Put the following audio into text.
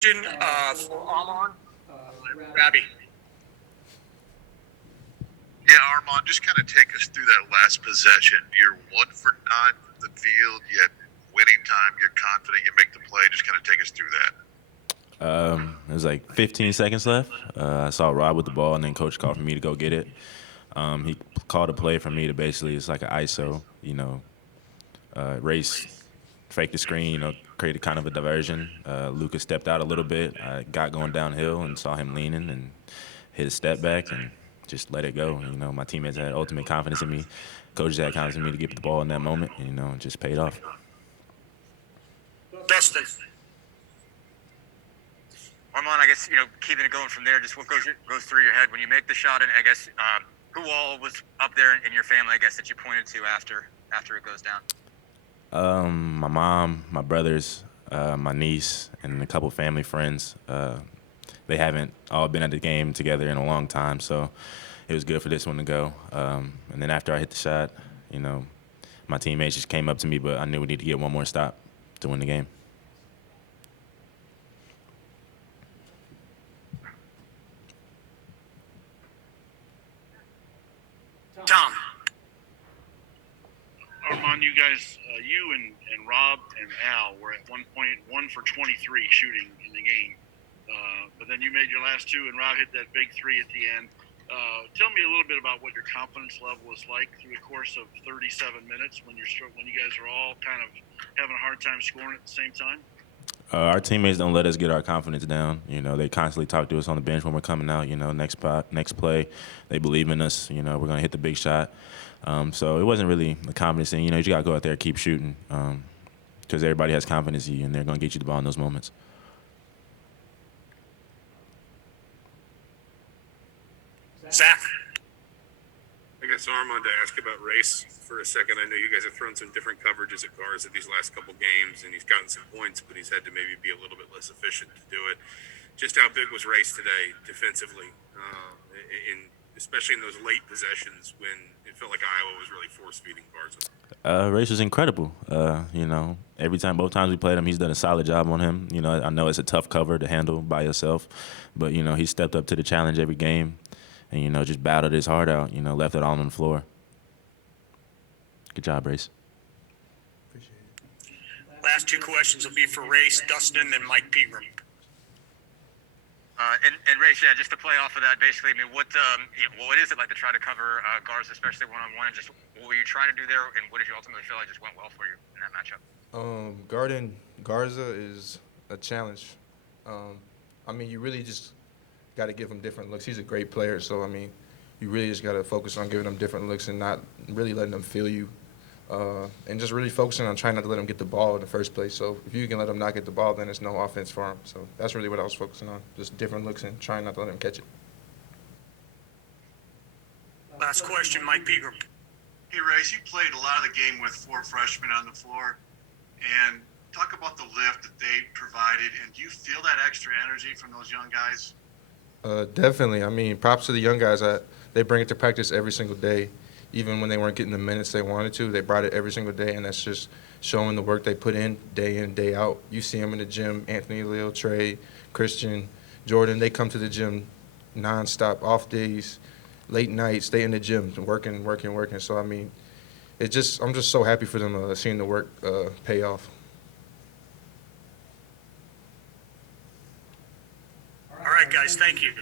For Armaan, Rabbi. Yeah, Armand, just kind of take us through that last possession. You're 1 for 9 from the field. You had winning time. You're confident you make the play. Just kind of take us through that. It was like 15 seconds left. I saw Rob with the ball, and then coach called for me to go get it. He called a play for me to basically, it's like an ISO, race, fake the screen, created kind of a diversion. Lucas stepped out a little bit. I got going downhill and saw him leaning and hit a step back and just let it go. My teammates had ultimate confidence in me. Coaches had confidence in me to get the ball in that moment, and, it just paid off. Dustin. Armaan, I guess, keeping it going from there, just what goes through your head when you make the shot, and I guess who all was up there in your family, I guess, that you pointed to after it goes down? My mom, my brothers, my niece, and a couple family friends. They haven't all been at the game together in a long time, so it was good for this one to go. And then after I hit the shot, my teammates just came up to me, but I knew we needed to get one more stop to win the game. Tom. Armand, you guys, you and Rob and Al were at one point 1 for 23 shooting in the game. But then you made your last two, and Rob hit that big three at the end. Tell me a little bit about what your confidence level is like through the course of 37 minutes when you guys are all kind of having a hard time scoring at the same time. Our teammates don't let us get our confidence down. They constantly talk to us on the bench when we're coming out. Next play, they believe in us. We're gonna hit the big shot. So it wasn't really a confidence thing. You just gotta go out there and keep shooting because everybody has confidence in you, and they're gonna get you the ball in those moments. Zach. I guess Armand, to ask about Race for a second. I know you guys have thrown some different coverages at guards at these last couple games, and he's gotten some points, but he's had to maybe be a little bit less efficient to do it. Just how big was Race today defensively, especially in those late possessions when it felt like Iowa was really force-feeding guards? Race was incredible. Every time, both times we played him, he's done a solid job on him. I know it's a tough cover to handle by yourself, but he stepped up to the challenge every game. And, just battled his heart out, left it all on the floor. Good job, Race. Appreciate it. Last two questions will be for Race, Dustin, and Mike Pegram. And Race, yeah, just to play off of that, basically, I mean, what is it like to try to cover guards, especially one-on-one, and just what were you trying to do there, and what did you ultimately feel like just went well for you in that matchup? Guarding Garza is a challenge. You really just got to give him different looks. He's a great player, so you really just got to focus on giving him different looks and not really letting him feel you, and just really focusing on trying not to let him get the ball in the first place. So if you can let him not get the ball, then it's no offense for him. So that's really what I was focusing on, just different looks and trying not to let him catch it. Last question, Mike Pegram. Hey, Race, you played a lot of the game with 4 freshmen on the floor, and talk about the lift that they provided, and do you feel that extra energy from those young guys? Definitely. Props to the young guys. They bring it to practice every single day. Even when they weren't getting the minutes they wanted to, they brought it every single day, and that's just showing the work they put in, day out. You see them in the gym, Anthony, Leo, Trey, Christian, Jordan. They come to the gym nonstop, off days, late nights, stay in the gym, working. So, I'm just so happy for them seeing the work pay off. All right, guys, thank you.